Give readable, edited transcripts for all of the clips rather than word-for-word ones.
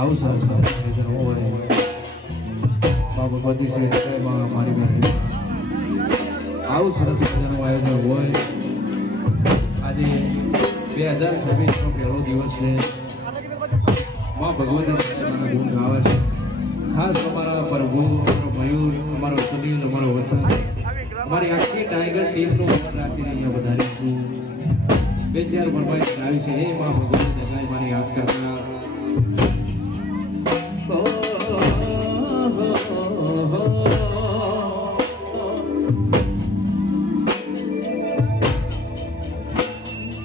આવું સરસ હોય ભગવતી શ્રી મારી બેન આવું સરસ મજાનું આયોજન હોય. આજે 2026નો પહેલો દિવસ છે. માં ભગવતી ગુણ ગાવે છે. ખાસ અમારા પ્રભુ, અમારો મયુર, અમારો સુનિલ, અમારો વસંત, અમારી આખી ટાઈગર ટીમનું મન રાખીને અહીંયા વધારીશું. 2-4 ફરમાઈશ આવી છે. એ માં ભગવતી જગાઈ માને યાદ કરતા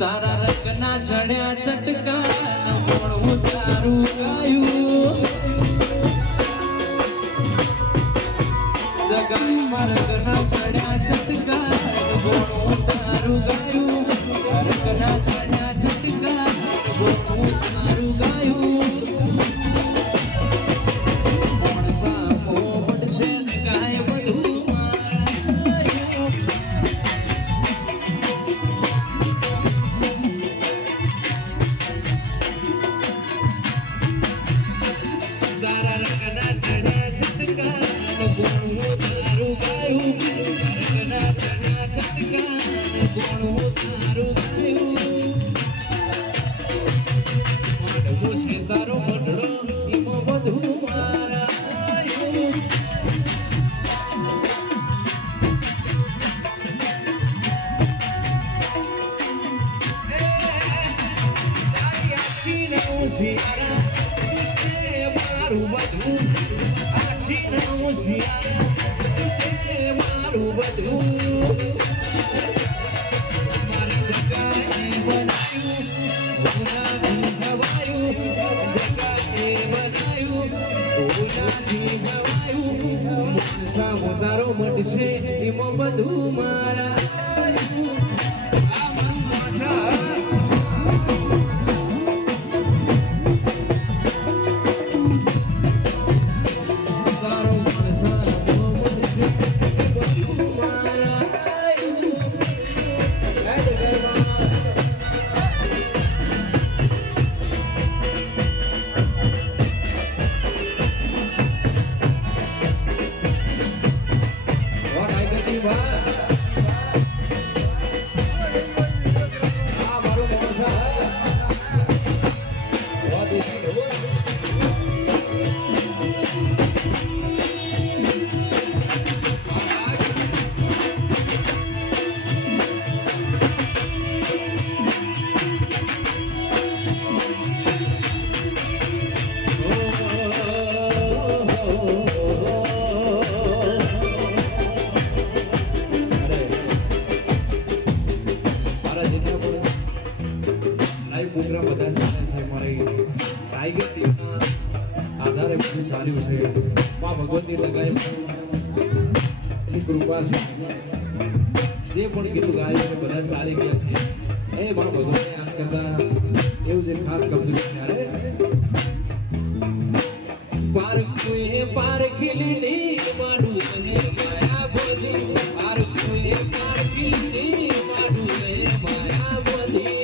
તારા રંગના ચડ્યા ચટકા મોણું તારું ગાયું જગાઈ મારગના ચડ્યા ચટકા મોણું તારું ગાયું રંગના ચડ્યા ચટકા મોણું તારું ગાયું મોણસા મો પડશે ને ગાય બધું તારો મળશે એમાં બધું મારા પ્રોગ્રામ બધા ચાલે છે. મારી ટાઈગર ટીમના આધારે બધું ચાલ્યું છે. માં ભગવતી લગાય એટલી કૃપા છે. જે પણ ગીતું ગાય છે બધા ચાલી ગયા છે. એ માં ભગવતી યાદ કરતા એવું જે ખાસ કબજું ત્યારે પારખુએ પારખી લીધી મારું તને માયા બોધી પારખુએ પારખી લીધી મારું તને માયા બોધી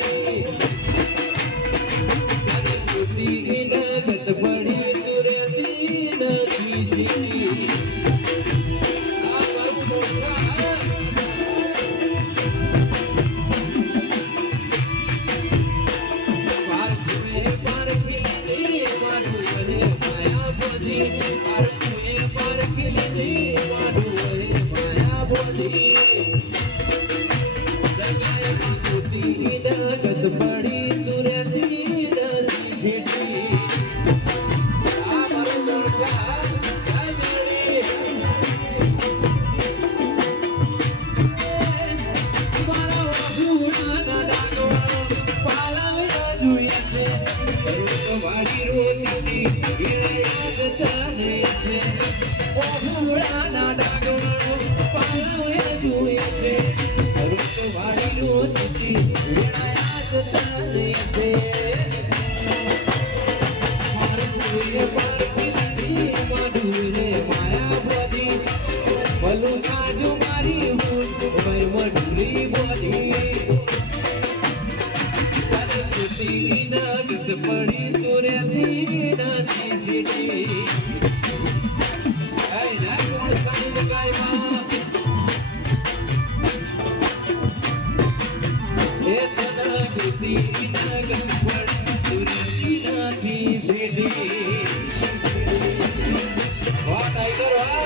માયા બધી ભલું કાજુ મારી હું પડી તો રેતી નથી સીટી આઈ ના કોણ સાઈડ ગાયમાં એ તના ગીતી ના ગમ પડી તો રેતી નથી સીટી વા ટાઈગર વા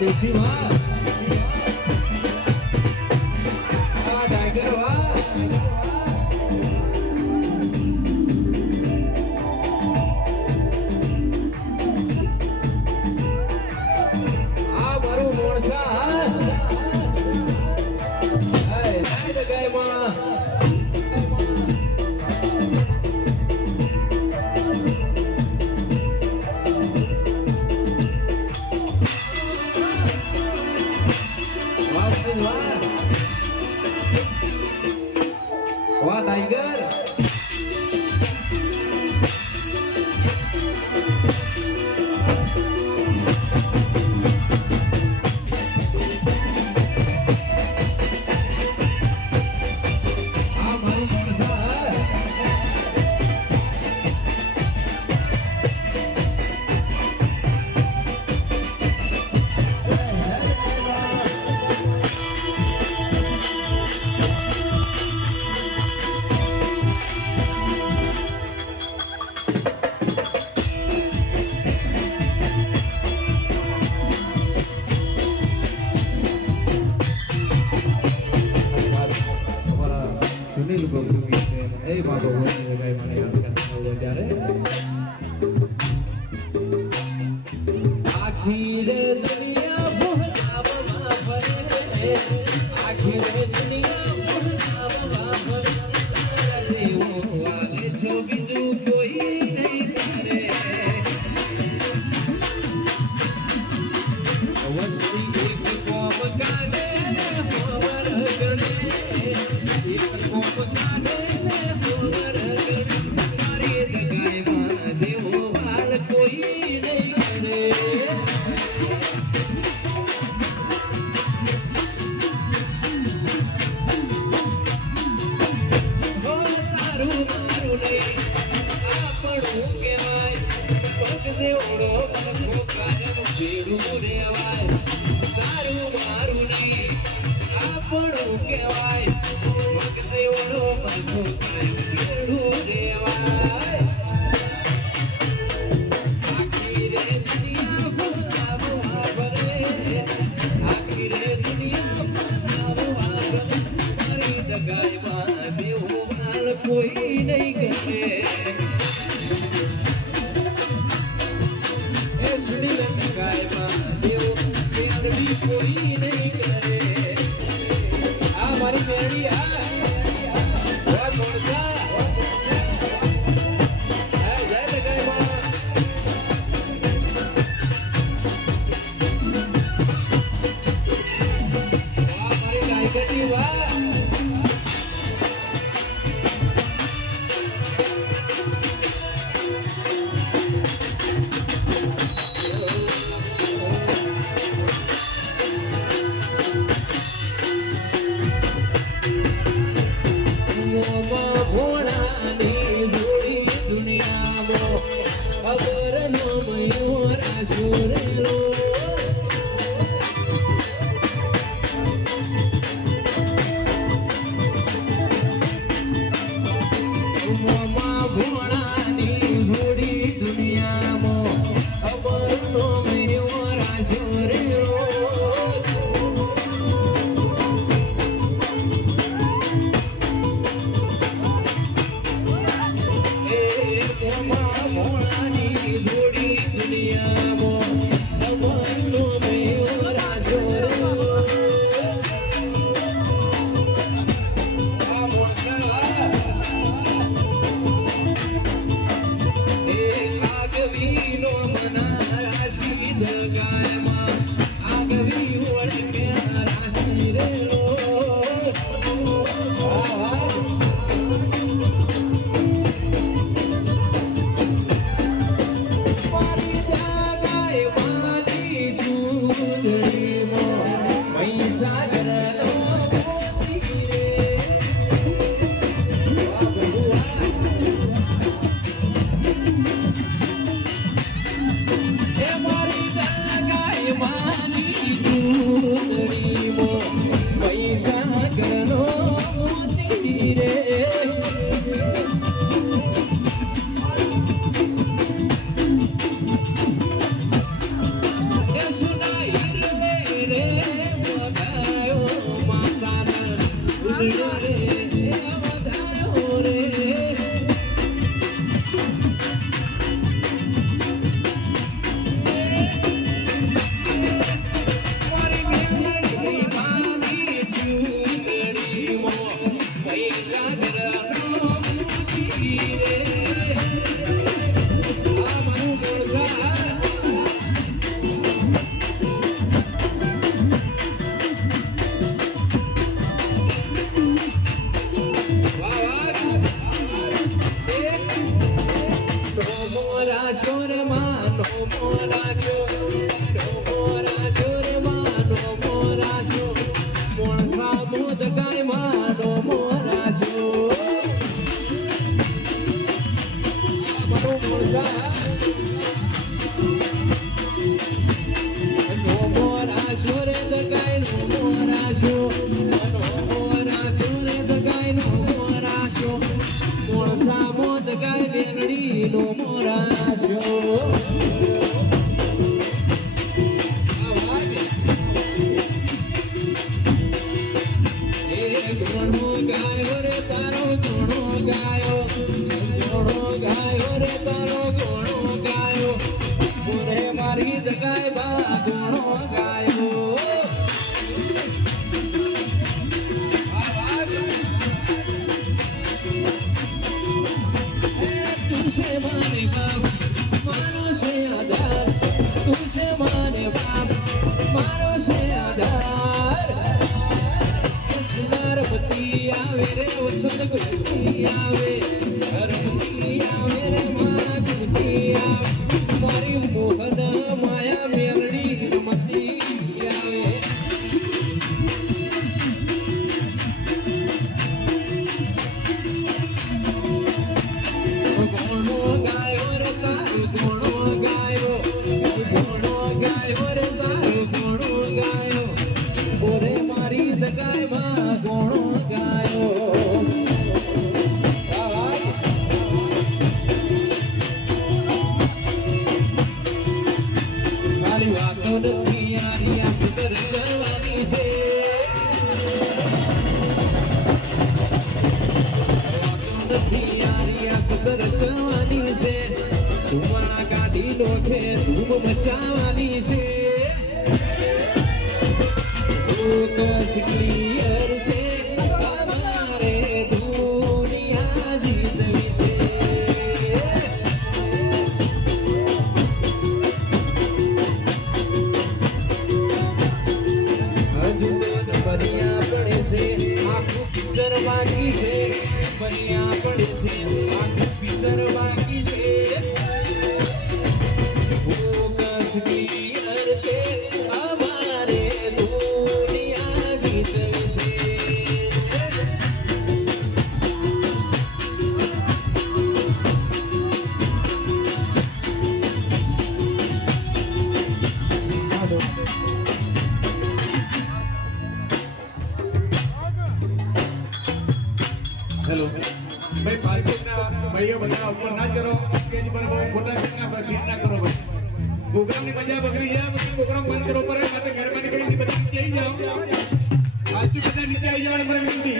દેશી વાહ આ ટાઈગર વાહ આ મારું મોણસા હાય નાઈ ગાયમાં વાહ ટાઈગર આ મારું મોણસા સુનિલ ગોગલુ ગીત છે એ બાબો હોની ગાય મને યાદ કરતા હોય ત્યારે આખી રે દુનિયા ભોલાવવા ફરે આખી રે દુનિયા ભોલાવવા ફરે જેવો વાલે છો બીજું કોઈ નહીં કરે વસ્તી એક કોમ કાઢે હોવર ગણે એક કોમ કાઢે હોવર ગણે મારી દગાઈમાં જેવો વાલ કોઈ નહીં કરે તારું મારું નહીં આપણું કહેવાય પગ જેવડો મનખો કાયમ ભેડું રેવાય તારું મારું નહીં આપણું કહેવાય પગ જેવડો મનખો કાયમ ભેડું રેવાય આખી રે દુનિયા ભોલાવવા ફરે આખી રે દુનિયા ભોલાવવા ફરે મારી દગાઈમાં જેવો વાલ કોઈ નહીં કરે એ સુનિલ ગાયમાં જેવો મેરડી કોઈ નહીં કરે આ મારી મેરડી આ વા મોણસા આ જાય ગાયમાં આ મારી ગાયકડી વાહ ભોળાની જોડી દુનિયામાં ખબર નો મયુર આશુરેલો ભોળાની જોડી દુનિયામાં ખબર નો મયુર આશુરેલો મોણાની જોડી દુનિયામાં ભગવાનનો મેયો રાજો આ મોણસા એ આગવીનો મના રાશિ દગાયમાં આગવી ઓળખે રાશિ રેલો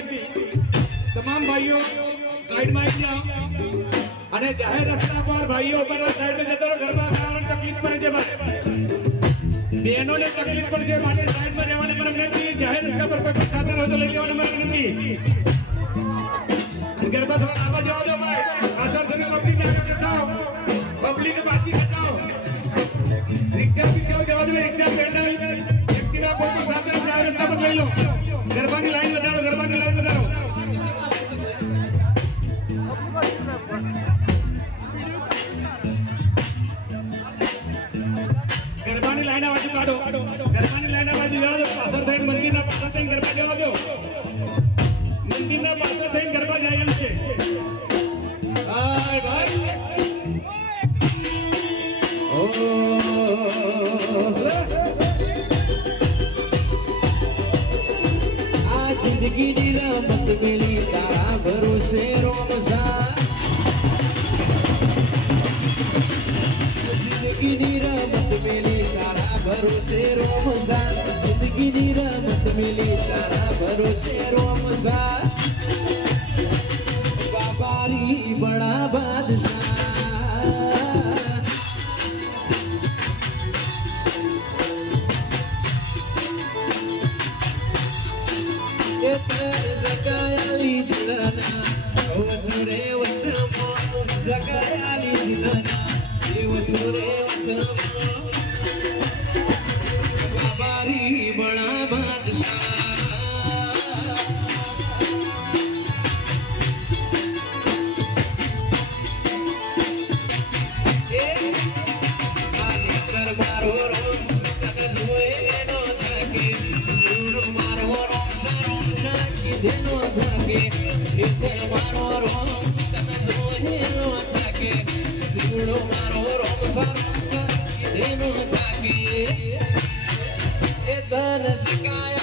તમામ ભાઈઓ સાઈડમાં આવી જાઓ અને જાહેર રસ્તા પર ભાઈઓ પર સાઈડ જતો ઘરમાં ખાવાનું તકલીફ પડે છે બહેનોને તકલીફ પડશે માટે સાઈડમાં રહેવાની મને વિનંતી જાહેર રસ્તા પર કોઈ સાધન હોય તો લઈ લેવાની મને વિનંતી ગરબા થોડા આવા જવા દો ભાઈ આસર થઈને પબ્લિક ને બચાવો પબ્લિક ને પાછી બચાવો રિક્ષા પીછો જવા દો રિક્ષા પેન્ડલ એક્ટિવા કોઈ સાધન જાહેર રસ્તા પર લઈ લો ગરબાની લાઈન વધારો ગરબાની લાઈન વધારો ગરબાની લાઈન બાજુ કાઢો ગરબાની લાઈન બાજુ જવા દો પાછળ થઈને મંદિરના પાછળ થઈને ગરબા જવા દો મંદિરના પાછળ થઈને ગરબા જાય એમ છે ભાઈ આ જિંદગીની રમત મેલી તારા ભરોસે રોમસા જિંદગીની રમત મેલી તારા ભરોસે રોમસા જિંદગીની રમત મેલી તારા ભરોસે રોમસા બાબારી બડા બાદશાહ Zakayali dilana, wachure wachamo. Zakayali dilana, wachure wachamo. Babari bada badshah. Ali sar maro rom, kada dhoye no thake. Duro maro rom saro. Deno thake, ite maro rom, kana dohe no thake. ધન શકાય